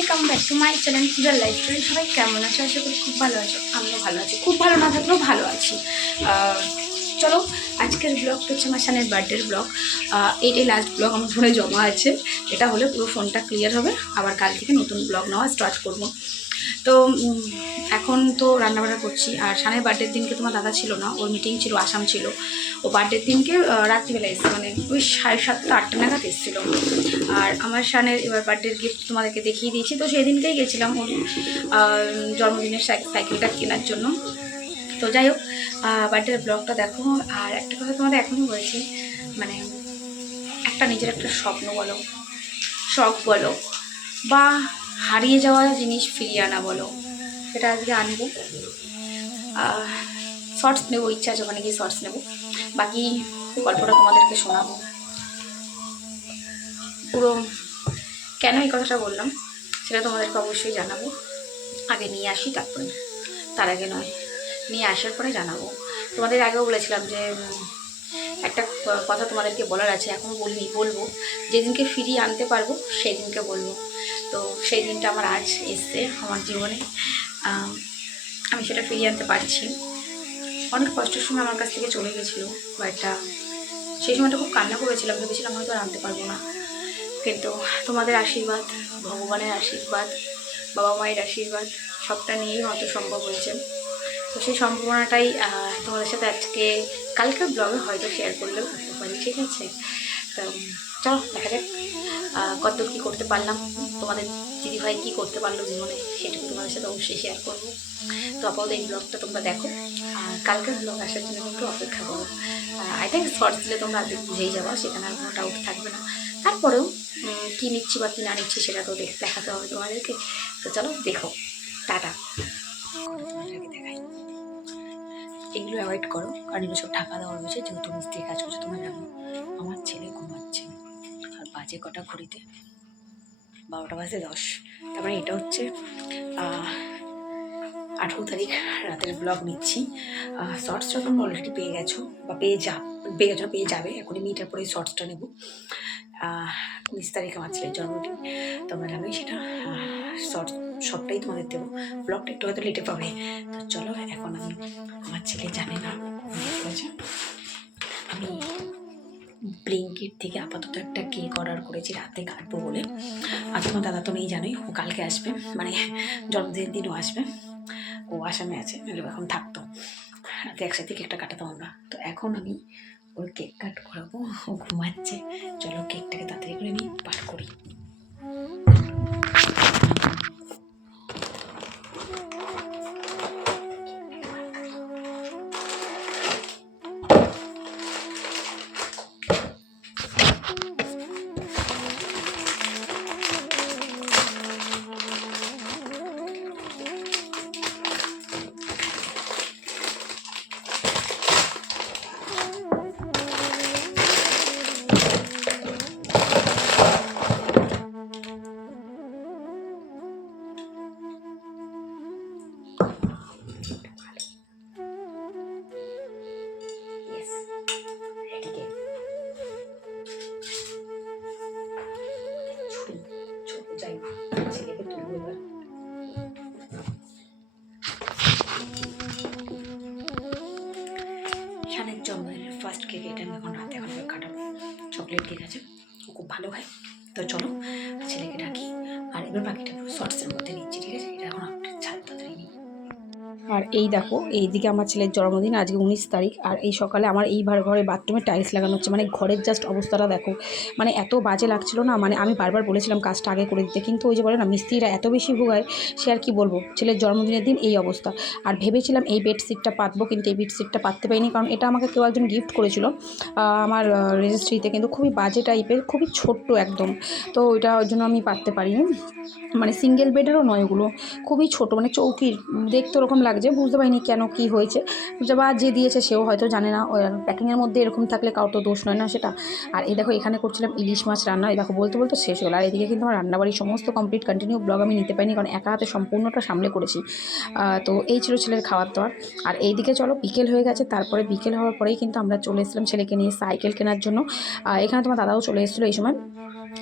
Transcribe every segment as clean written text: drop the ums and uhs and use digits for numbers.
Welcome back to my channel পূজার life story. সবাই কেমন আছো? আশা করি খুব ভালো আছো। আমিও ভালো আছি, খুব ভালো না থাকলেও ভালো আছি। চলো, আজকের ব্লগটা হচ্ছে আমার সানের বার্থডের ব্লগ। এইটাই লাস্ট ব্লগ আমার ফোনে জমা আছে। এটা হলে পুরো ফোনটা ক্লিয়ার হবে, আবার কাল থেকে নতুন ব্লগ নেওয়া স্টার্ট করবো। তো এখন তো রান্নাবান্না করছি। আর সানের বার্থডের দিনকে তোমার দাদা ছিল না, ওর মিটিং ছিল, আসাম ছিল। ও বার্থডের দিনকে রাত্রিবেলা এসছে, মানে ওই 7:30 8টা নাগাদ এসেছিল। আর আমার সানের এবার বার্থডের গিফট তোমাদেরকে দেখিয়ে দিয়েছি। তো সেই দিনকেই গেছিলাম ওর জন্মদিনের সাইকেলটা কেনার জন্য। তো যাই হোক, বার্থডের ব্লগটা দেখো। আর একটা কথা তোমাদের এখনই বলেছি, মানে একটা নিজের একটা স্বপ্ন বলো, শখ বলো, বা হারিয়ে যাওয়া জিনিস ফিরিয়ে আনা বলো, সেটা আজকে আনবো। শর্টস নেবো, ইচ্ছা আছে ওখানে গিয়ে শর্টস নেবো। বাকি গল্পটা তোমাদেরকে শোনাবো পুরো। কেন এই কথাটা বললাম সেটা তোমাদেরকে অবশ্যই জানাবো। আগে নিয়ে আসি, তারপরে, তার আগে নয়, নিয়ে আসার পরে জানাবো। তোমাদের আগেও বলেছিলাম যে একটা কথা তোমাদেরকে বলার আছে, এখন বলিনি, বলবো। যেদিনকে ফিরিয়ে আনতে পারবো সেই দিনকে বলবো। তো সেই দিনটা আমার আজ এসছে আমার জীবনে। আমি সেটা ফিরিয়ে আনতে পারছি। অনেক কষ্টের সময় আমার কাছ থেকে চলে গেছিলো একটা, সেই সময়টা খুব কান্না করেছিলাম, ভেবেছিলাম হয়তো আর আনতে পারবো না। কিন্তু তোমাদের আশীর্বাদ, ভগবানের আশীর্বাদ, বাবা মায়ের আশীর্বাদ, সবটা নিয়েই হয়তো সম্ভব হয়েছে। তো সেই সম্ভাবনাটাই তোমাদের সাথে আজকে কালকের ব্লগে হয়তো শেয়ার করলেও করতে পারি, ঠিক আছে? তো চলো দেখা যাক কত কী করতে পারলাম, তোমাদের দিদিভাই কী করতে পারলো জীবনে, সেটুকু তোমাদের সাথে অবশ্যই শেয়ার করবো। তো আপাতত এই ব্লগটা তোমরা দেখো, আর কালকের ব্লগ আসার জন্য কিন্তু অপেক্ষা করো। আই থিঙ্ক শর্টস দিলে তোমরা আগে বুঝেই যাবো, সেখানে আর কোনো ডাউট থাকবে না। তারপরেও কী নিচ্ছি বা কী না নিচ্ছি সেটা তো দেখাতে হবে তোমাদেরকে। তো চলো দেখো, টাটা। দেখাই, এগুলো অ্যাভয়েড করো, কারণ এগুলো সব ঢাকা দেওয়া রয়েছে, যেহেতু মিস্ত্রির কাজ করছে তোমরা জানো। আমার ছেলে ঘুমাচ্ছে, আর বাজে কটা ঘড়িতে 12:10। তারপরে এটা হচ্ছে 18 তারিখ রাতের ব্লগ নিচ্ছি। শর্টসটা তোমরা অলরেডি পেয়ে গেছো, বা পেয়ে যাবে। এখন আমি এটার পরে শর্টসটা নেব। 19 তারিখ আমার ছেলের জন্মদিন, তোমরা জানোই সেটা। শর্টস সবটাই তোমাদের দেবো, ব্লগটা একটু হয়তো লেটে পাবে। তো চলো, এখন আমি, আমার ছেলে জানে না আমি ব্লিঙ্কিট থেকে আপাতত একটা কেক অর্ডার করেছি, রাতে কাটবো বলে। আর তোমার দাদা তো নেই জানোই, ও কালকে আসবে, মানে জন্মদিনের দিনও আসবে। ও আসামে আছে, নাহলে এখন থাকতো, রাতে একসাথে কেকটা কাটাতাম আমরা। তো এখন আমি ওর কেক কাট করাবো, ও ঘুমাচ্ছে। চলো কেকটাকে তাড়াতাড়ি করে নিই, পার করি। শানের জন্মদিনের ফার্স্ট কেক এটা আমি এখন রাতে কাটাবো। চকলেট কেক আছে, ও খুব ভালো খায়। তো চলো ছেলেকে ডাকি, আর এবার বাকিটা শর্টসের মধ্যে নিচ্ছি, ঠিক আছে? এটা এখন তাড়াতাড়ি নিই। আর এই দেখো, এইদিকে আমার ছেলের জন্মদিন, আজকে 19 তারিখ। আর এই সকালে আমার এই ঘরে বাথরুমে টাইলস লাগানো হচ্ছে, মানে ঘরের জাস্ট অবস্থাটা দেখো, মানে এত বাজে লাগছিল না। মানে আমি বারবার বলেছিলাম কাজটা আগে করে দিতে, কিন্তু ওই যে বলে না, মিস্ত্রিরা এত বেশি ভোগায়, সে আর কি বলবো। ছেলের জন্মদিনের দিন এই অবস্থা। আর ভেবেছিলাম এই বেডশিটটা পাতবো, কিন্তু এই বেডশিটটা পাততে পারিনি, কারণ এটা আমাকে কেউ একজন গিফট করেছিল আমার রেজিস্ট্রিতে, কিন্তু খুবই বাজে টাইপের, খুবই ছোট্ট একদম। তো ওইটার জন্য আমি পাততে পারিনি। মানে সিঙ্গেল বেডেরও নয়, ওগুলো খুবই ছোট, মানে চৌকির দেখতে ওরকম লাগছে। বুঝতে পারিনি কেন কি হয়েছে, বা যে দিয়েছে সেও হয়তো জানে না। প্যাকিংয়ের মধ্যে এরকম থাকলে কারোর তো দোষ নয় না সেটা। আর এই দেখো, এখানে করছিলাম ইলিশ মাছ রান্না। এই দেখো বলতে বলতে শেষ হলো। আর এদিকে কিন্তু আমার রান্নাবাড়ির সমস্ত কমপ্লিট, কন্টিনিউ ব্লগ আমি নিতে পারিনি, কারণ একা হাতে সম্পূর্ণটা সামলে করেছি। তো এই ছিল ছেলের খাওয়ার দাওয়ার। আর এইদিকে চলো, বিকেল হয়ে গেছে। তারপরে বিকেল হওয়ার পরেই কিন্তু আমরা চলে এসেছিলাম ছেলেকে নিয়ে সাইকেল কেনার জন্য। এখানে তোমার দাদাও চলে এসেছিলো এই সময়।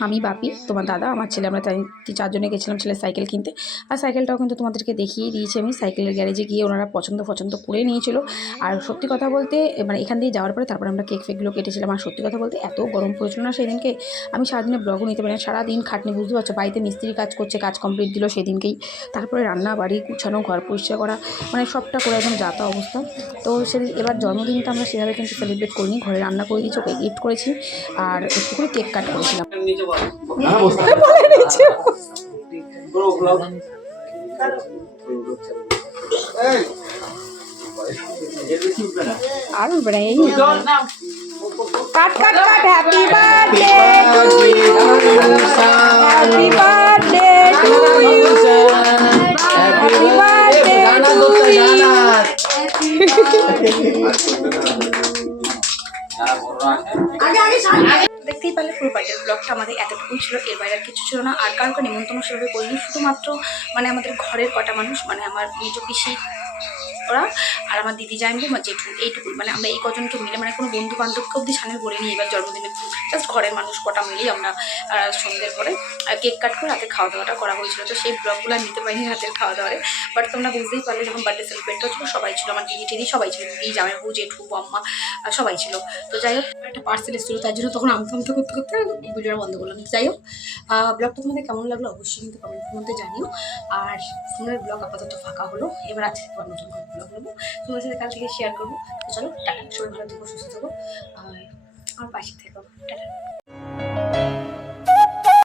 আমি, বাপি, তোমার দাদা, আমার ছেলে, আমরা 4জনে গেছিলাম ছেলের সাইকেল কিনতে। আর সাইকেলটাও কিন্তু তোমাদেরকে দেখিয়ে দিয়েছি আমি। সাইকেলের গ্যারেজে গিয়ে ওনারা পছন্দ করে নিয়েছিল। আর সত্যি কথা বলতে মানে এখান দিয়ে যাওয়ার পরে তারপরে আমরা কেক ফেকগুলো কেটেছিলাম। আর সত্যি কথা বলতে এত গরম পড়েছিল না সেদিনকে, আমি সারাদিনে ব্লগও নিতে পারি না। সারাদিন খাটনি, বুঝতে পারছো, বাড়িতে মিস্ত্রি কাজ করছে, কাজ কমপ্লিট দিল সেদিনকেই। তারপরে রান্না, বাড়ি গুছানো, ঘর পরিষ্কার করা, মানে সবটা করে একদম যা তা অবস্থা। তো সেদিন এবার জন্মদিনটা আমরা সেভাবে কিন্তু সেলিব্রেট করিনি। ঘরে রান্না করে দিয়েছি, ওকে গিফট করেছি আর একটু করে কেক কাট করেছিলাম। আর cut cut cut, happy birthday to you, happy birthday to you, happy birthday to you. দেখতেই পারলে পুরো বাড়ির ব্লগটা আমাদের এতটুকুই ছিল, এর বাইরে আর কিছু ছিল না। আর কারোকে নিমন্ত্রণ সেভাবে করিনি, শুধুমাত্র মানে আমাদের ঘরের কটা মানুষ, মানে আমার মেজ পিসি ওরা আর আমার দিদি জানবো, আমার জেঠু, এইটুকুই। মানে আমরা এই কজনকে মিলে, মানে কোনো বন্ধু বান্ধবকে অব্দি সামনে বলে নিই এবার জন্মদিনে, জাস্ট ঘরের মানুষ কটা মিলেই আমরা সন্ধ্যের পরে কেক কাট করে রাতে খাওয়া দাওয়াটা করা হয়েছিল। তো সেই ব্লগগুলো আর নিতে পারিনি রাতের খাওয়া দাওয়ারে, বাট তোমরা বুঝতেই পারলে যখন বার্থডে সেলিব্রেট হচ্ছিলো সবাই ছিল, আমার দিদি টিদি সবাই ছিল, দিদি, জামাইবাবু, জেঠু, আম্মা সবাই ছিল। তো যাই হোক, একটা পার্সেল এসেছিলো, তার জন্য তখন আমতে করতে করতে ভিডিওটা বন্ধ করলাম। যাই হোক, ব্লগটা তোমাদের কেমন লাগলো অবশ্যই কিন্তু কমেন্টের মধ্যে জানিও। আর ফোনের ব্লগ আপাতত ফাঁকা হলো, এবার আছে আবার নতুন করে ব্লগ নেবো, তোমাদের সাথে কাল থেকে শেয়ার করবো। তো চলো টাটা, সবাই ভালো থেকো, সুস্থ থাকো আর আমার পাশে থেকো। টাটা।